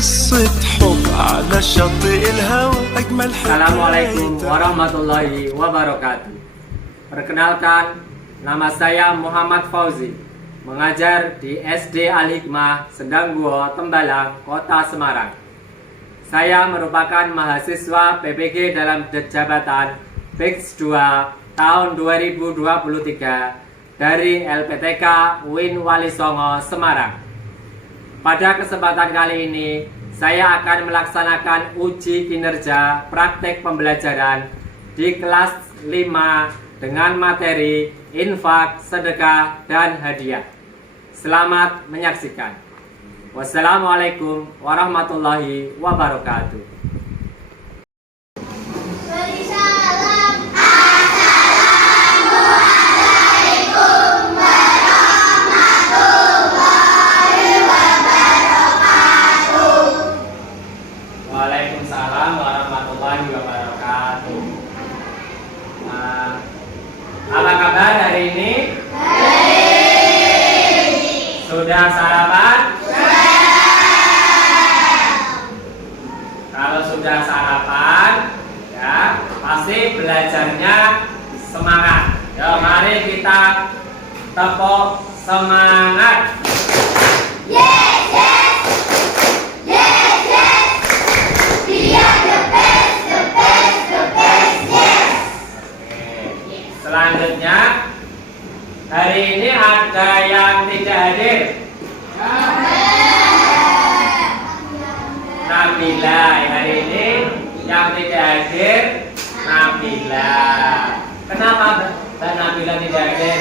قصة حب على شاطئ الهوى أجمل حكاية. Assalamualaikum warahmatullahi wabarakatuh. Perkenalkan, nama saya Muhammad Fauzi, mengajar di SD Al-Hikmah Sendangguo, Tembalang, Kota Semarang. Saya merupakan mahasiswa PPG dalam jabatan PIKS 2 tahun 2023 dari LPTK UIN Walisongo, Semarang. Pada kesempatan kali ini, saya akan melaksanakan uji kinerja praktek pembelajaran di kelas 5 dengan materi infak, sedekah, dan hadiah. Selamat menyaksikan. Wassalamualaikum warahmatullahi wabarakatuh. Waalaikumsalam warahmatullahi wabarakatuh. Apa kabar hari ini? Sudah sarapan? Kalau sudah sarapan, ya pasti belajarnya semangat. Yo, mari kita tepuk semangat. Selanjutnya, hari ini ada yang tidak hadir. Nabila, hari ini yang tidak hadir Nabila. Kenapa Mbak Nabila tidak hadir?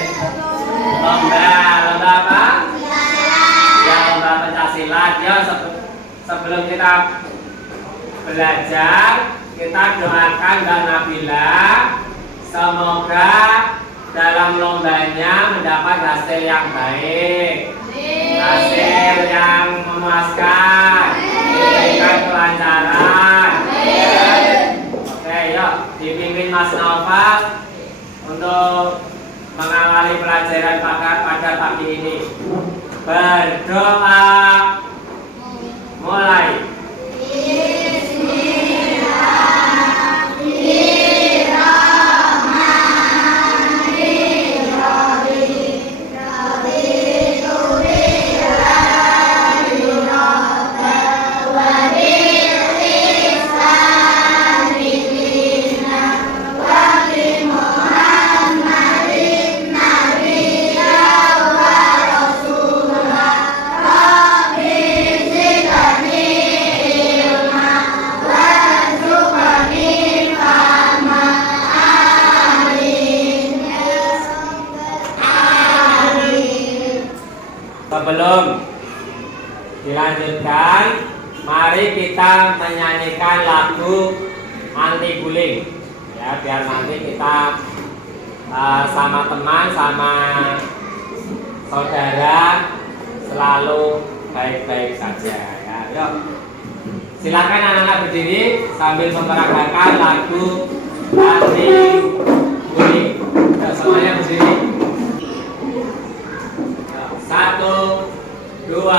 Lomba apa? Ya, lomba pencaksilat. Ya, sebelum kita belajar, kita doakan Mbak Nabila. Semoga dalam lombanya mendapat hasil yang baik, hasil yang memuaskan, diberikan kelancaran. Oke, yuk dipimpin Mas Naufal untuk mengawali pelajaran pada pagi ini. Berdoa, mulai. Sebelum dilanjutkan, mari kita menyanyikan lagu anti bullying, ya, biar nanti kita sama teman, sama saudara selalu baik-baik saja. Ya, yuk. Silakan anak-anak berdiri sambil memperagakan lagu anti bullying. Ya, semuanya berdiri. 1, 2,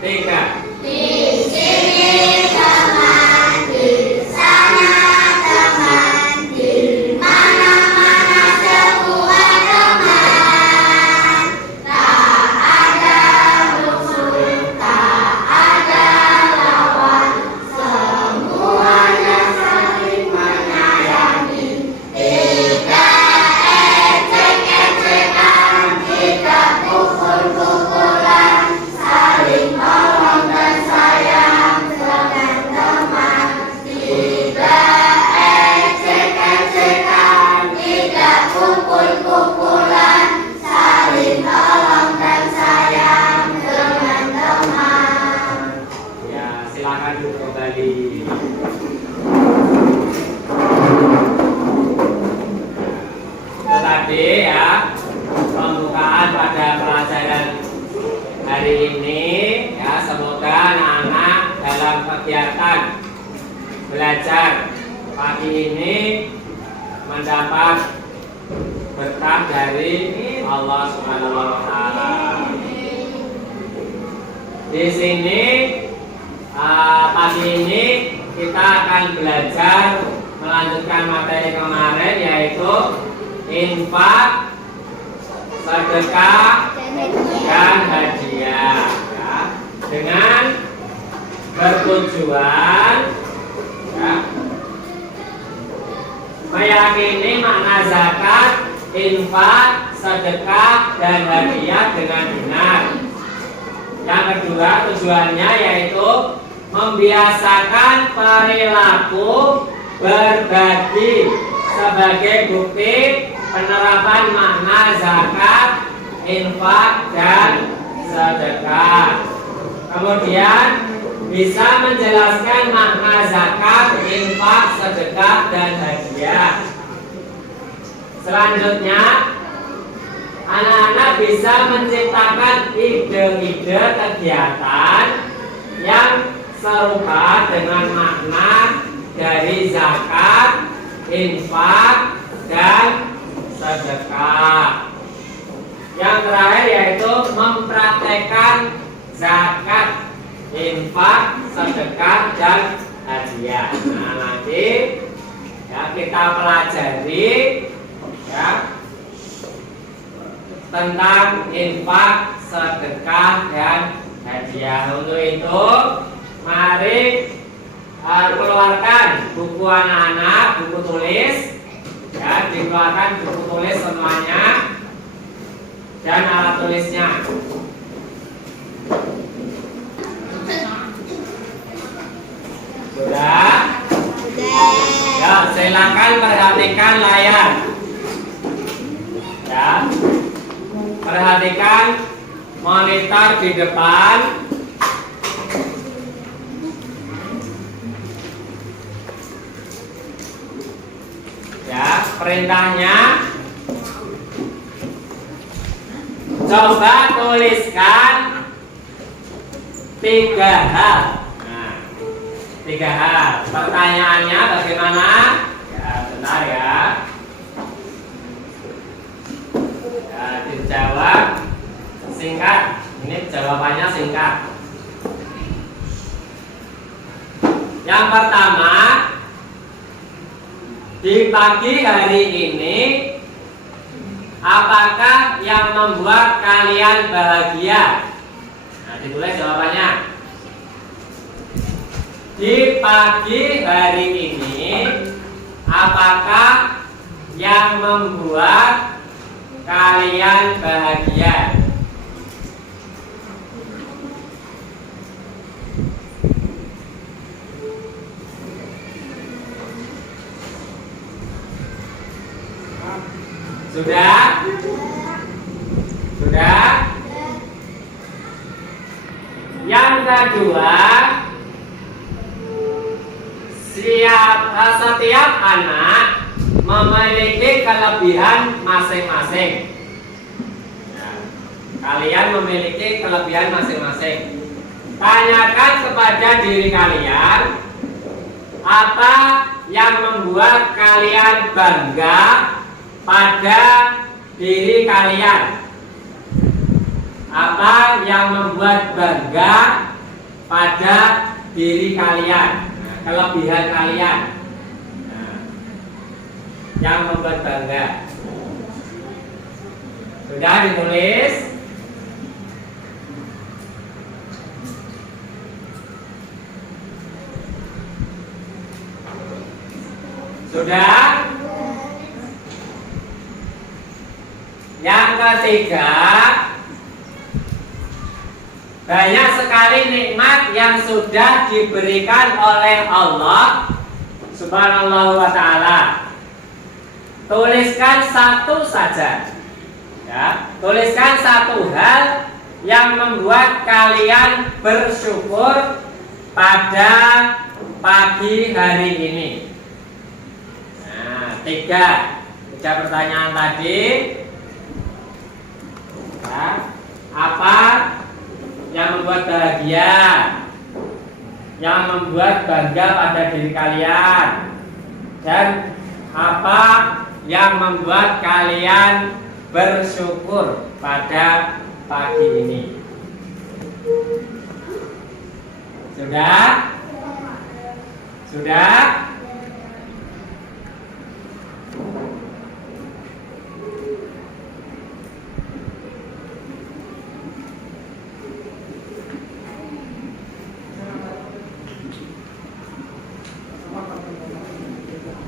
3. Di sini teman, di sana teman, di mana-mana semua teman. Tak ada musuh, tak ada lawan, semuanya saling menyayangi. Tidak ecek-ecekan, tidak pukul-pukulan, saling tolong dan sayang teman-teman. Tidak ecek-ecekan, tidak pukul-pukulan, saling tolong dan sayang teman-teman. Ya, silakan duduk kembali. Itu tadi ya pembukaan pada pelajaran hari ini, ya, semoga anak-anak dalam kegiatan belajar pagi ini mendapat berkah dari Allah Subhanahu wa taala. Di sini Pagi ini kita akan belajar melanjutkan materi kemarin, yaitu infak, sedekah, dan hadiah, ya, dengan bertujuan, ya, meyakini makna zakat, infak, sedekah, dan hadiah dengan benar. Yang kedua, tujuannya yaitu membiasakan perilaku berbagi sebagai bukti penerapan makna zakat, infak, dan sedekah. Kemudian bisa menjelaskan makna zakat, infak, sedekah, dan hadiah. Selanjutnya, anak-anak bisa menciptakan ide-ide kegiatan yang serupa dengan makna dari zakat, infak, dan sedekah. Yang terakhir yaitu mempraktekkan zakat, infak, sedekah, dan hadiah. Nah, nanti ya kita pelajari ya tentang infak, sedekah, dan hadiah. Untuk itu, mari keluarkan buku anak-anak, buku tulis, ya, dikeluarkan buku tulis semuanya dan alat tulisnya. Sudah? Ya, silakan perhatikan layar. Ya, perhatikan monitor di depan. Ya, perintahnya coba tuliskan 3 hal. Nah, 3 hal. Pertanyaannya bagaimana? Ya, bentar ya. Ya, dijawab singkat. Ini jawabannya singkat. Yang pertama, di pagi hari ini, apakah yang membuat kalian bahagia? Nah, ditulis jawabannya. Di pagi hari ini, apakah yang membuat kalian bahagia? Sudah? Sudah? Yang kedua, setiap anak memiliki kelebihan masing-masing. Nah, kalian memiliki kelebihan masing-masing. Tanyakan kepada diri kalian, apa yang membuat kalian bangga pada diri kalian? Apa yang membuat bangga pada diri kalian? Nah, kelebihan kalian, nah, yang membuat bangga. Sudah ditulis? Sudah? Yang ketiga, banyak sekali nikmat yang sudah diberikan oleh Allah Subhanahu wa ta'ala. Tuliskan satu saja, ya, tuliskan satu hal yang membuat kalian bersyukur pada pagi hari ini. Nah, tiga pertanyaan tadi. Ya, apa yang membuat bahagia, yang membuat bangga pada diri kalian, dan apa yang membuat kalian bersyukur pada pagi ini? Sudah? Sudah?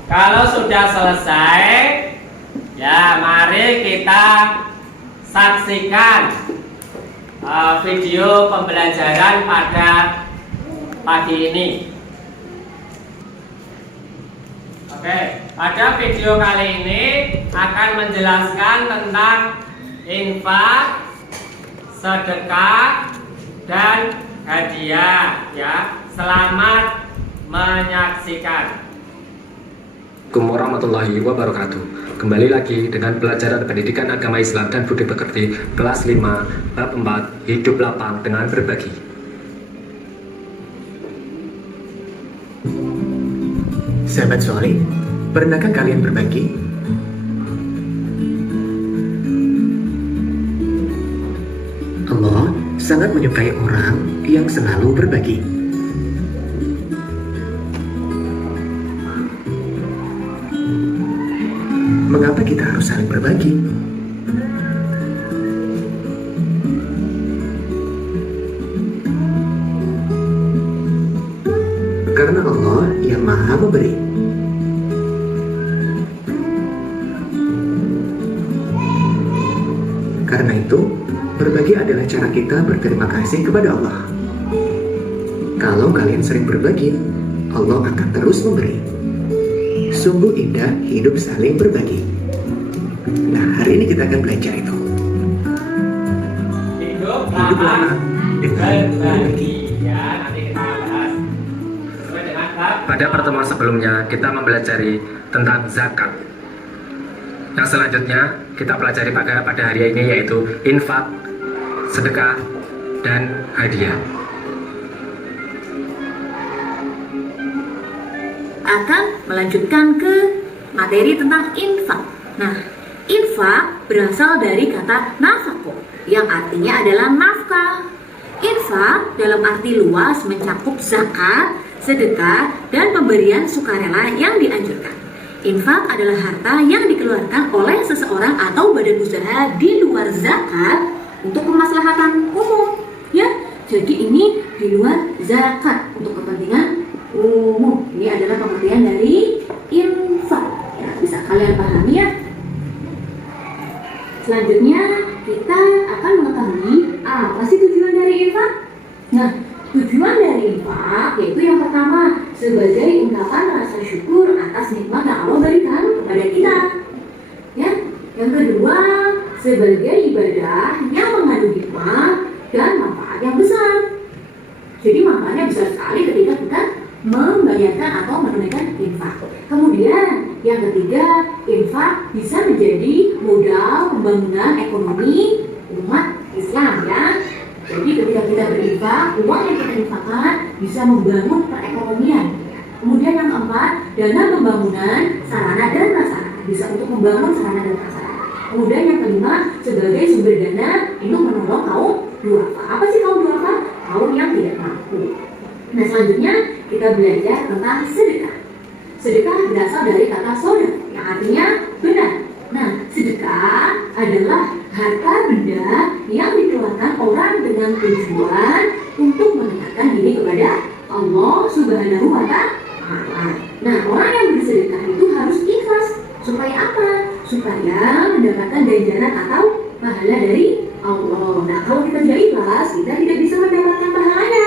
Kalau sudah selesai, ya mari kita saksikan video pembelajaran pada pagi ini. Oke, pada video kali ini akan menjelaskan tentang infak, sedekah, dan hadiah. Ya, selamat menyaksikan. Assalamualaikum warahmatullahi wabarakatuh. Kembali lagi dengan pelajaran pendidikan agama Islam dan budi pekerti kelas 5 bab 4 hidup lapang dengan berbagi. Sahabat soleh, pernahkah kalian berbagi? Allah sangat menyukai orang yang selalu berbagi. Mengapa kita harus saling berbagi? Karena Allah yang Maha Memberi. Karena itu, berbagi adalah cara kita berterima kasih kepada Allah. Kalau kalian sering berbagi, Allah akan terus memberi. Sungguh indah hidup saling berbagi. Nah, hari ini kita akan belajar itu. Hidup Hidup lapang dengan berbagi. Ya, nanti kita bahas sesuai dengan bab. Pada pertemuan sebelumnya kita mempelajari tentang zakat. Yang selanjutnya kita pelajari pada hari ini yaitu infak, sedekah, dan hadiah. Akan melanjutkan ke materi tentang infak. Nah, infak berasal dari kata nafako yang artinya adalah nafkah. Infak dalam arti luas mencakup zakat, sedekah, dan pemberian sukarela yang dianjurkan. Infak adalah harta yang dikeluarkan oleh seseorang atau badan usaha di luar zakat untuk kemaslahatan umum. Ya, jadi ini di luar zakat untuk kepentingan umum. Ini adalah pengertian dari infak. Ya, bisa kalian pahami ya. Selanjutnya kita akan mengetahui apa sih tujuan dari infak. Nah, tujuan dari infak yaitu yang pertama sebagai ungkapan rasa syukur atas nikmat yang Allah berikan kepada kita. Ya, yang kedua sebagai ibadah yang mengandung hikmah dan manfaat yang besar. Jadi manfaatnya besar sekali ketika kita membayarkan atau menunaikan infak. Kemudian yang ketiga, infak bisa menjadi modal pembangunan ekonomi umat Islam ya. Jadi ketika kita berinfak, uang yang kita infakkan bisa membangun perekonomian. Kemudian yang keempat, dana pembangunan sarana dan prasarana, bisa untuk membangun sarana dan prasarana. Kemudian yang kelima, sebagai sumber dana untuk menolong kaum duafa. Apa sih kaum duafa? Kaum yang tidak mampu. Nah, selanjutnya kita belajar tentang sedekah. Sedekah berasal dari kata soda yang artinya benar. Nah, sedekah adalah harta benda yang dikeluarkan orang dengan tujuan untuk mendekatkan diri kepada Allah Subhanahu wa Ta'ala. Nah, orang yang bersedekah itu harus ikhlas. Supaya apa? Supaya mendapatkan ganjaran atau pahala dari Allah. Nah, kalau kita tidak ikhlas, kita tidak bisa mendapatkan pahalanya.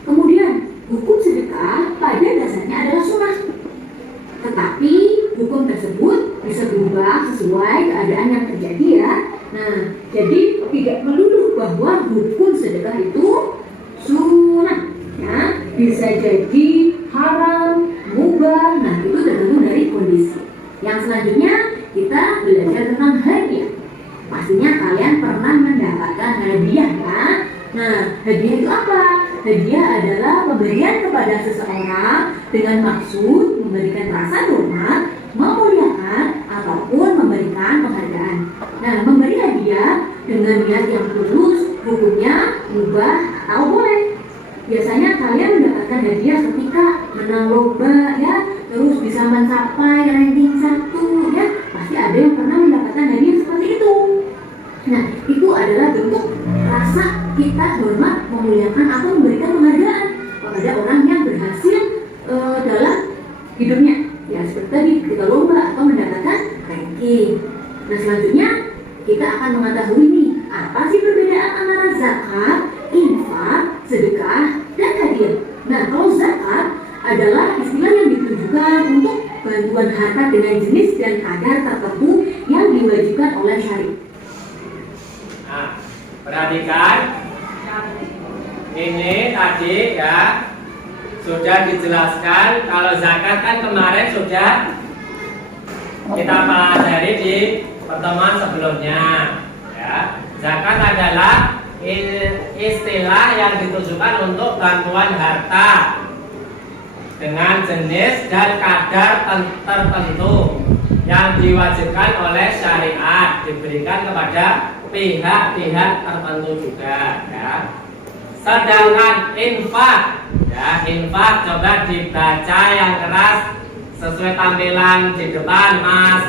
Kemudian, hukum sedekah pada dasarnya adalah sunnah. Tetapi hukum tersebut bisa berubah sesuai keadaan yang terjadi ya. Nah, jadi tidak melulu bahwa hukum sedekah itu sunnah ya. Bisa jadi haram, mubah. Nah, itu tergantung dari kondisi. Yang selanjutnya kita belajar tentang hadiah. Pastinya kalian pernah mendapatkan hadiah ya. Nah, hadiah itu apa? Hadiah adalah pemberian kepada seseorang dengan maksud memberikan rasa hormat, memuliakan, ataupun memberikan penghargaan. Nah, memberi hadiah dengan niat yang tulus, hukumnya mubah atau boleh. Biasanya kalian mendapatkan hadiah ketika menang lomba ya, terus bisa mencapai ranking 1 ya, pasti ada yang pernah mendapatkan hadiah seperti itu. Nah, itu adalah bentuk rasa kita hormat, memuliakan atau memberikan penghargaan kepada orang yang berhasil dalam hidupnya. Ya, seperti tadi ketika lomba atau mendapatkan ranking. Nah, selanjutnya kita akan mengetahui nih, apa sih perbedaan antara zakat, infak, sedekah, dan hadiah. Nah, kalau zakat adalah istilah yang ditujukan untuk bantuan harta dengan jenis dan kadar tertentu yang diwajibkan oleh syariat. Nah, perhatikan ini tadi ya sudah dijelaskan. Kalau zakat kan kemarin sudah kita pelajari di pertemuan sebelumnya ya. Zakat adalah istilah yang ditujukan untuk bantuan harta dengan jenis dan kadar tertentu yang diwajibkan oleh syariat, diberikan kepada pihak-pihak tertentu juga ya. Sedangkan infak ya, infak coba dibaca yang keras sesuai tampilan di depan Mas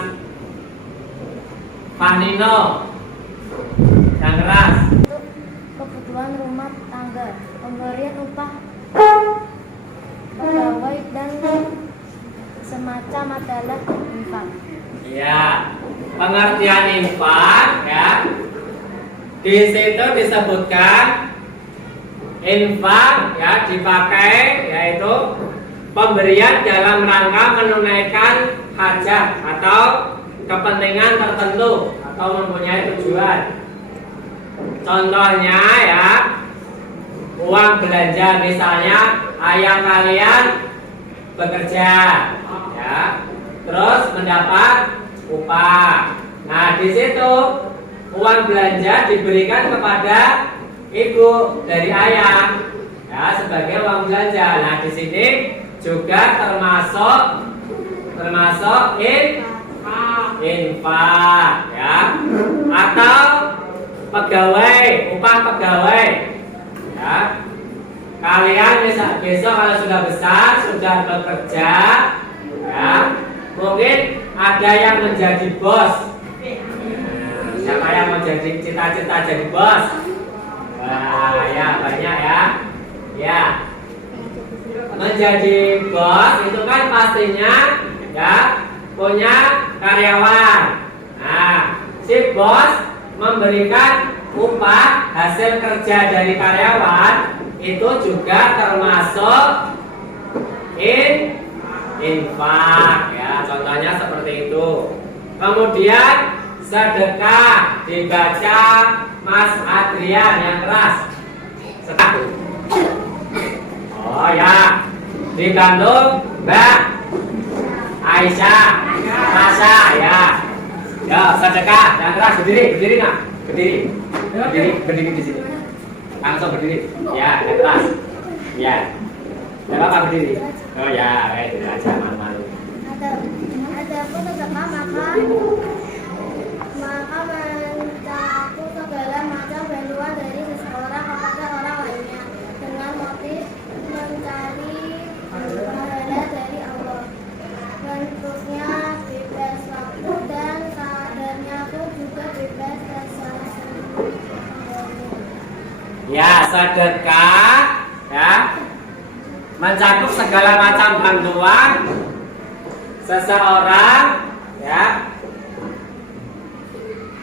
Fahnino, yang keras. Untuk kebutuhan rumah tangga, pemberian upah pegawai dan semacam adalah infak. Ya, pengertian infak ya. Di situ disebutkan infak ya dipakai yaitu pemberian dalam rangka menunaikan hajat atau kepentingan tertentu atau mempunyai tujuan. Contohnya ya, uang belanja, misalnya ayah kalian bekerja ya, terus mendapat upah. Nah, di situ uang belanja diberikan kepada ibu dari ayah ya sebagai uang belanja. Nah, di sini juga termasuk infak ya, atau pegawai, upah pegawai ya. Kalian besok kalau sudah besar, sudah bekerja ya, mungkin ada yang menjadi bos. Siapa yang mau jadi cita-cita jadi bos? Wah, ya banyak ya. Ya, menjadi bos itu kan pastinya ya punya karyawan. Nah, si bos memberikan upah hasil kerja dari karyawan itu juga termasuk infak ya. Contohnya seperti itu. Kemudian sedekah dibaca Mas Adrian yang keras. Sedekah. Oh ya, dibantu Mbak Aisyah, Masya ya. Ya, sedekah yang keras, berdiri nak, berdiri di sini. Langsung berdiri. Ya, yang keras. Ya. Ya apa berdiri? Oh ya, baik, aja malu-malu. Adapun sedekah maka mencakup segala macam bantuan dari seseorang kepada orang lainnya dengan motif mencari pahala dari Allah. Bentuknya bebas waktu dan kadarnya pun juga bebas dari salah satu. Ya, sedekah ya mencakup segala macam bantuan seseorang ya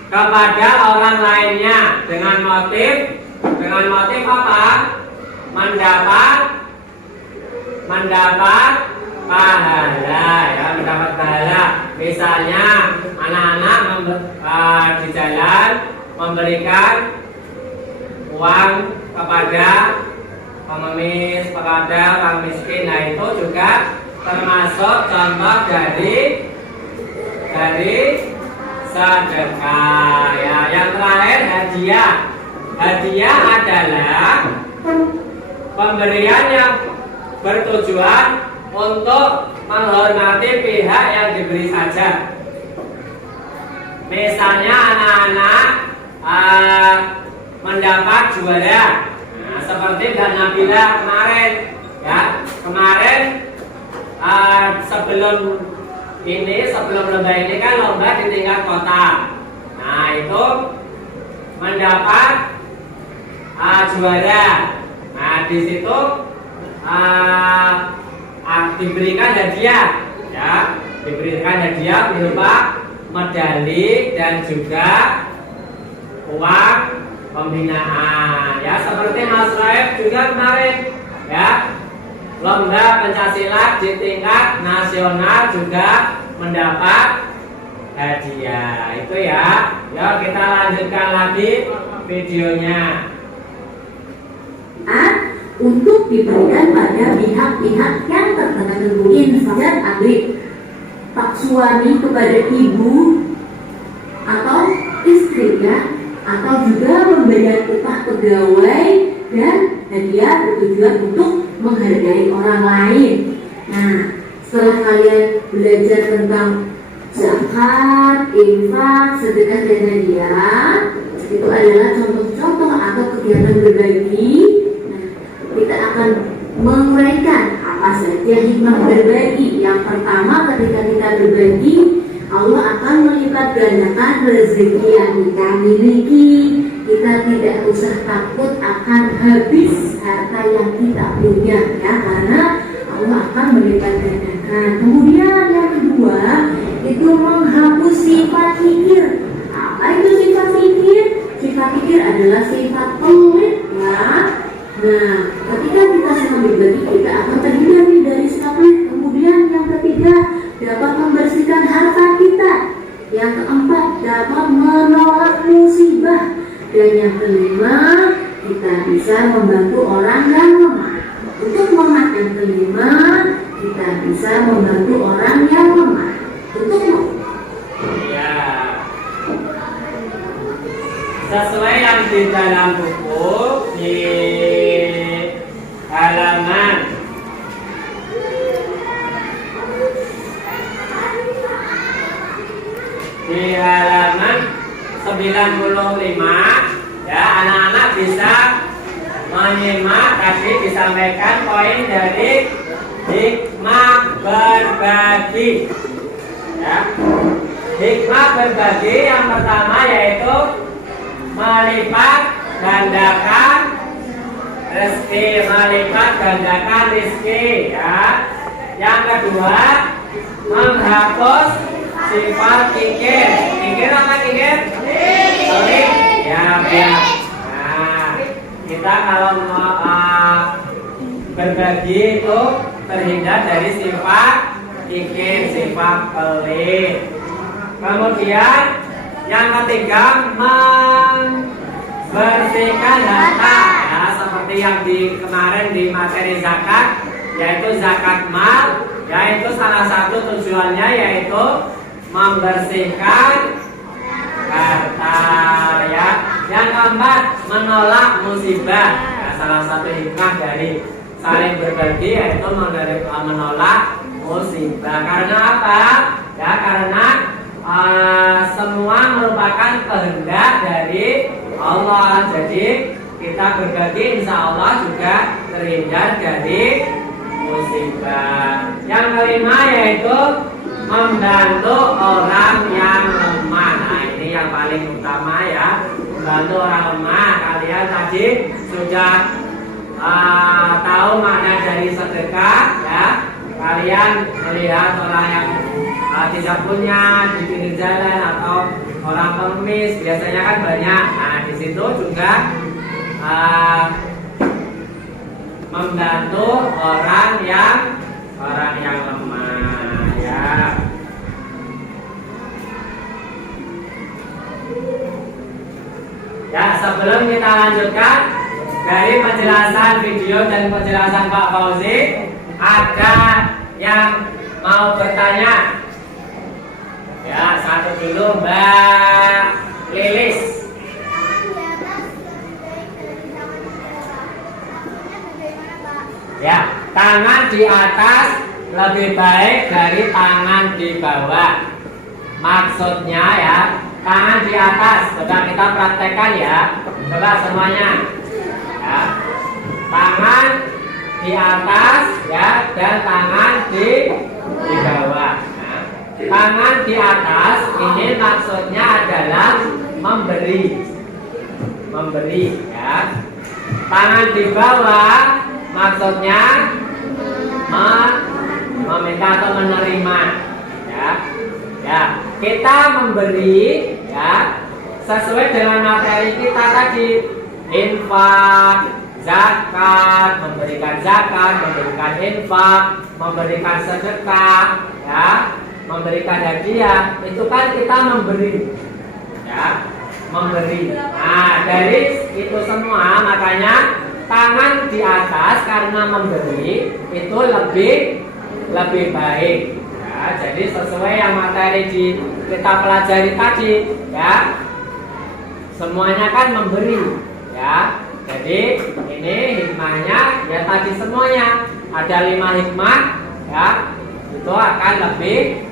kepada orang lainnya dengan motif apa? Mendapat pahala ya, mendapat pahala. Misalnya anak-anak di jalan memberikan uang kepada pengemis, kepada orang miskin. Nah, itu juga termasuk contoh dari sedekah ya. Yang terakhir hadiah. Hadiah adalah pemberian yang bertujuan untuk menghormati pihak yang diberi saja. Misalnya anak-anak mendapat juara. Nah, seperti Mbak Nabila kemarin ya. Kemarin sebelum lomba ini kan lomba di tingkat kota. Nah itu mendapat juara. Nah di situ diberikan hadiah, ya, diberikan hadiah berupa medali dan juga uang pembinaan. Ya seperti Mas Raif juga kemarin, ya. Lomba pencaksilat di tingkat nasional juga mendapat hadiah. Itu ya. Ya kita lanjutkan lagi videonya. Untuk diberikan pada pihak-pihak yang tertentu, insan atlet, pak suami kepada ibu atau istrinya, atau juga membayar upah pegawai dan hadiah bertujuan untuk menghargai orang lain. Nah, setelah kalian belajar tentang zakat, infak, sedekah dan hadiah, itu adalah contoh-contoh atau kegiatan berbagi. Nah, kita akan menguraikan apa saja hikmah berbagi. Yang pertama, ketika kita berbagi, Allah akan melipat gandakan rezeki yang kita miliki. Kita tidak usah takut akan habis harta yang kita punya, ya, karena Allah akan melipat gandakan. Kemudian yang kedua, itu menghapus sifat kikir. Apa itu sifat kikir? Sifat kikir adalah sifat pelit, ya. Nah, ketika kita sedang berbagi, kita akan terhindar dari sifat pelit. Kemudian yang ketiga, dapat membersihkan harta kita. Yang keempat, dapat menolak musibah. Dan yang kelima, kita bisa membantu orang yang lemah. Untuk memat yang kelima, kita bisa membantu orang yang lemah. Untuk Ya, sesuai yang di dalam buku di halaman di halaman 95, ya, anak-anak bisa menyimak tadi disampaikan poin dari hikmah berbagi, ya. Hikmah berbagi yang pertama yaitu melipat gandakan rezeki, ya. Yang kedua, menghapus sifat kikir. Kikir apa kikir? Pelit. Ya, biar. Nah, kita kalau berbagi itu terhindar dari sifat kikir, sifat pelit. Kemudian yang ketiga, membersihkan harta, ya, seperti yang kemarin di materi zakat, yaitu zakat mal, yaitu salah satu tujuannya yaitu membersihkan harta, ya. Yang keempat, menolak musibah, ya, salah satu hikmah dari saling berbagi yaitu menolak musibah. Karena apa? Ya, karena semua merupakan kehendak dari Allah. Jadi kita berbagi, insya Allah juga terhindar dari musibah. Yang kelima yaitu membantu orang yang lemah. Nah, ini yang paling utama, ya, membantu orang lemah. Kalian tadi sudah tahu makna dari sedekah, ya. Kalian melihat orang yang tidak punya di pinggir jalan atau orang pengemis, biasanya kan banyak. Nah, di situ juga membantu orang yang lemah, ya. Ya, sebelum kita lanjutkan dari penjelasan video dan penjelasan Pak Fauzi, ada yang mau bertanya? Ya, satu dulu Mbak Lilis. Ya, tangan di atas lebih baik dari tangan di bawah. Maksudnya, ya, tangan di atas. Coba kita praktekkan, ya. Coba semuanya. Ya. Tangan di atas ya, dan tangan di bawah. Nah, tangan di atas ini maksudnya adalah memberi ya. Tangan di bawah maksudnya meminta atau menerima ya. Ya, kita memberi ya sesuai dengan materi kita tadi, infak, zakat, memberikan infak, memberikan sedekah ya, memberikan hadiah, itu kan kita memberi ya, memberi. Nah, dari itu semua makanya tangan di atas karena memberi itu lebih baik ya. Jadi sesuai yang materi kita pelajari tadi ya, semuanya kan memberi ya. Jadi ini hikmahnya ya tadi semuanya ada 5 hikmah ya, itu akan lebih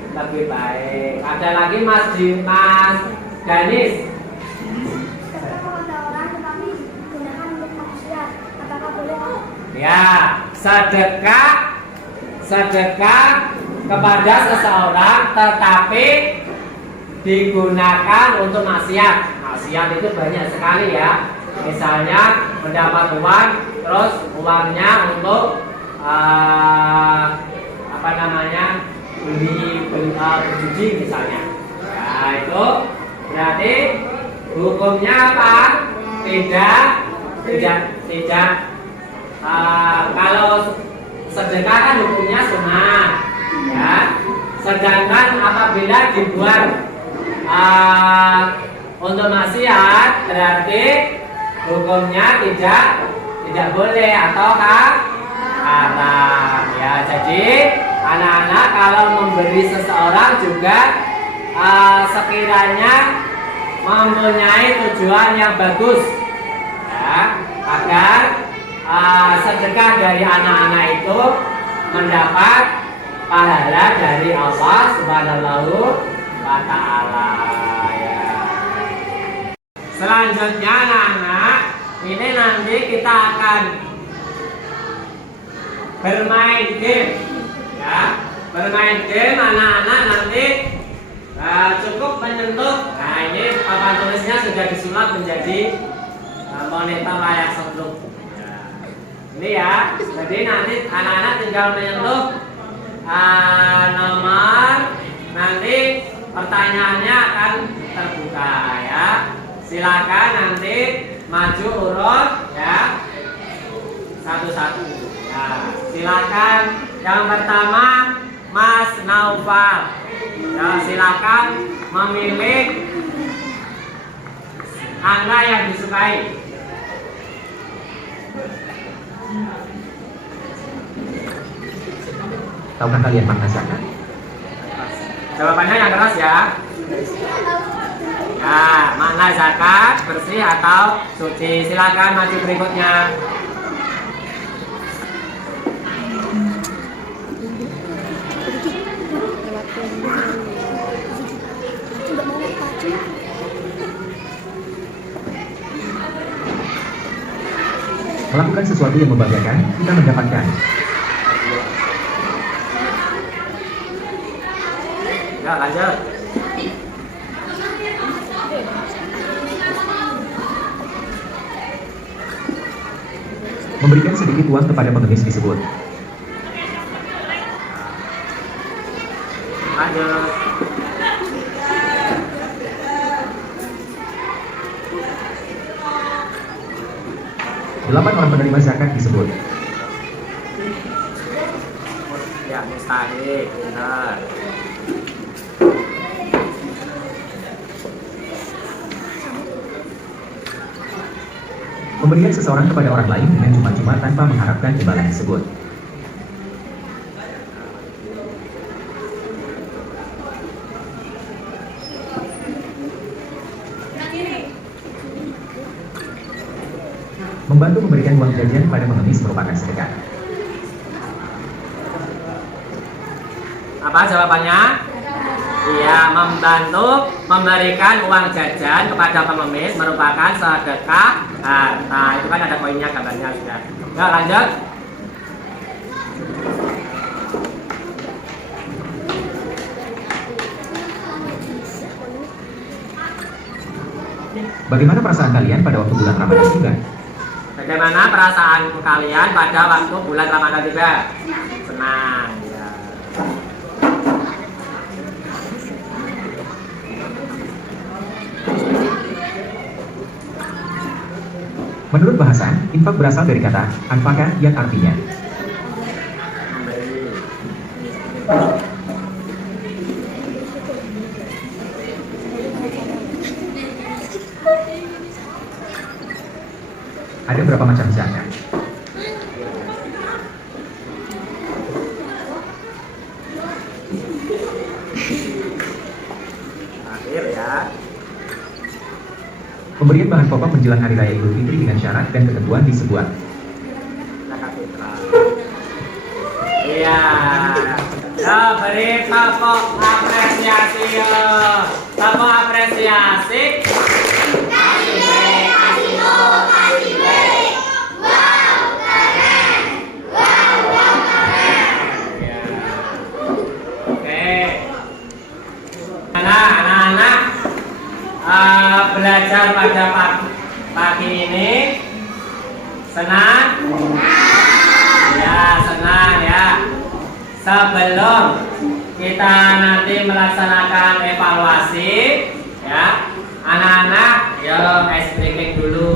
baik. Ada lagi Mas Danis. Kalau ada orang tetapi gunakan untuk maksiat, apakah boleh? Ya, sedekah kepada seseorang tetapi digunakan untuk maksiat. Maksiat itu banyak sekali ya. Misalnya mendapat uang, terus uangnya untuk beli berjudi misalnya. Ya, itu berarti hukumnya apa? Tidak. Kalau sedekah kan hukumnya sunat, ya. Sedangkan apabila dibuat untuk maksiat, berarti hukumnya tidak boleh atau haram. Ya, jadi anak-anak kalau memberi seseorang juga sekiranya mempunyai tujuan yang bagus, ya, agar sedekah dari anak-anak itu mendapat pahala dari Allah Subhanahu wa Ta'ala ya. Selanjutnya anak-anak, ini nanti kita akan bermain game ya. Bermain game anak-anak nanti cukup menyentuh. Nah, ini papan tulisnya sudah disulap menjadi monitor layar sentuh. Ini ya, jadi nanti anak-anak tinggal menyentuh nomor, nanti pertanyaannya akan terbuka ya. Silakan nanti maju urut ya, satu-satu. Nah, silakan yang pertama Mas Naufal. Ya, silakan memilih angka yang disukai. Tahukah kalian makna zakat? Jawabannya yang keras ya. Ya, makna zakat bersih atau suci. Silakan maju berikutnya. Melakukan sesuatu yang membanggakan, kita mendapatkan. Ya, lanjut. Memberikan sedikit uang kepada pengemis disebut. Lanjut. Delapan orang penerima zakat disebut. Ya, mustahik. Benar. Pemberian seseorang kepada orang lain dengan cuma-cuma tanpa mengharapkan imbalan tersebut. Membantu memberikan uang jajan pada pengemis merupakan sedekah. Apa jawabannya? Iya, membantu memberikan uang jajan kepada pengemis merupakan sedekah harta. Itu kan ada poinnya, gambarnya sudah. Ya, lanjut. Bagaimana perasaan kalian pada waktu bulan Ramadan tiba? Bagaimana perasaan kalian pada waktu bulan Ramadan tiba? Senang ya. Menurut bahasan, infak berasal dari kata anfaka yang artinya ada berapa macam zakat? Akhir ya. Pemberian bahan pokok menjelang Hari Raya Idul Fitri dengan syarat dan ketentuan disebuat. Zakat fitrah. Iya. Ya, beri tepuk apresiasi ya. Tepuk apresiasi. Ya. Oke. Anak-anak belajar pada pagi ini senang? Ya, senang ya. Sebelum kita nanti melaksanakan evaluasi, ya, anak-anak, yuk ice breaking dulu.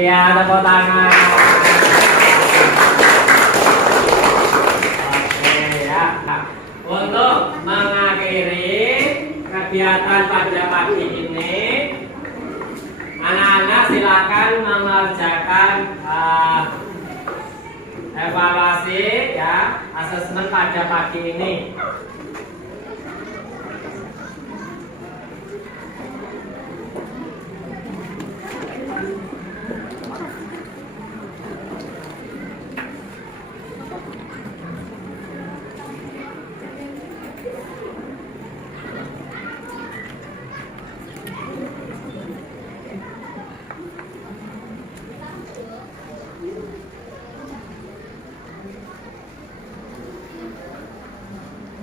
Iya, tepuk tangan. Oke ya. Untuk mengakhiri kegiatan pada pagi ini, anak-anak silakan mengerjakan evaluasi ya, asesmen pada pagi ini.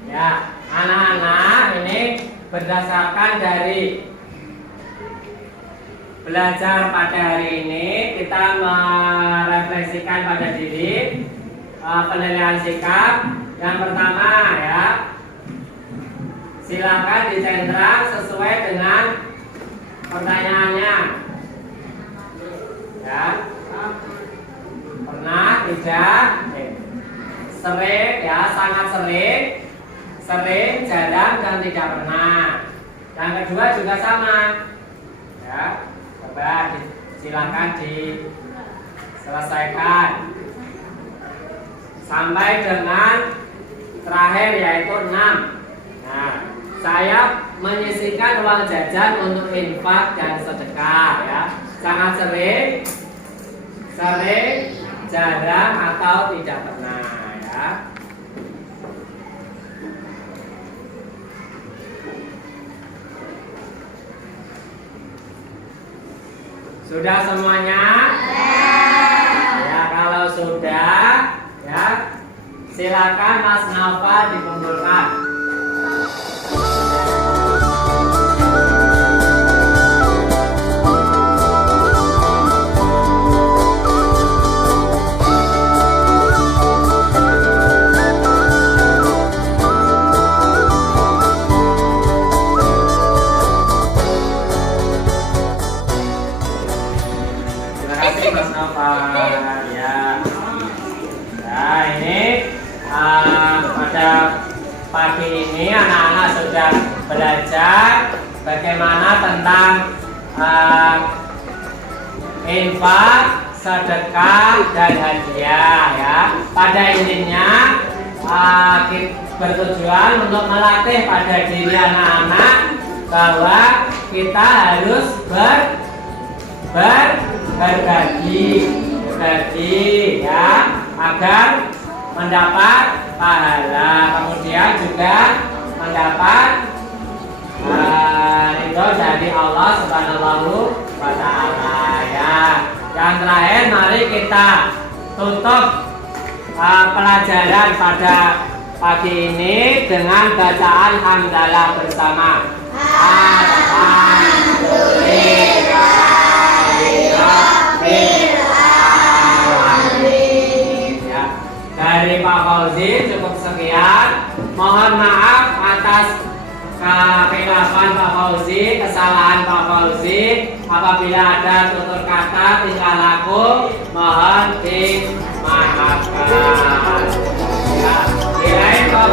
Ya, anak-anak ini berdasarkan dari belajar pada hari ini, kita merefleksikan pada diri penilaian sikap. Yang pertama ya, silakan dicentrang sesuai dengan pertanyaannya. Ya, pernah, tidak, sering ya, sangat sering, jarang, dan tidak pernah. Yang kedua juga sama ya, coba silakan diselesaikan sampai dengan terakhir yaitu 6. Nah, saya menyisihkan uang jajan untuk infak dan sedekah ya, sangat sering, jarang, atau tidak pernah ya. Sudah semuanya? Ya, kalau sudah, ya, silakan Mas Naufal dikumpulkan. Mas Nova ya. Nah, ini pada pagi ini anak-anak sudah belajar bagaimana tentang infak, sedekah, dan hadiah ya. Pada intinya bertujuan untuk melatih pada diri anak-anak bahwa kita harus berbagi ya, agar mendapat pahala, kemudian juga mendapat ridho dari Allah Subhanahu wa Ta'ala ya. Yang terakhir, mari kita tutup pelajaran pada pagi ini dengan bacaan hamdalah bersama. Ya, dari Pak Fauzi cukup sekian. Mohon maaf atas kekhilafan Pak Fauzi, kesalahan Pak Fauzi. Apabila ada tutur kata, tingkah laku, mohon dimaafkan. Ya, kirain kau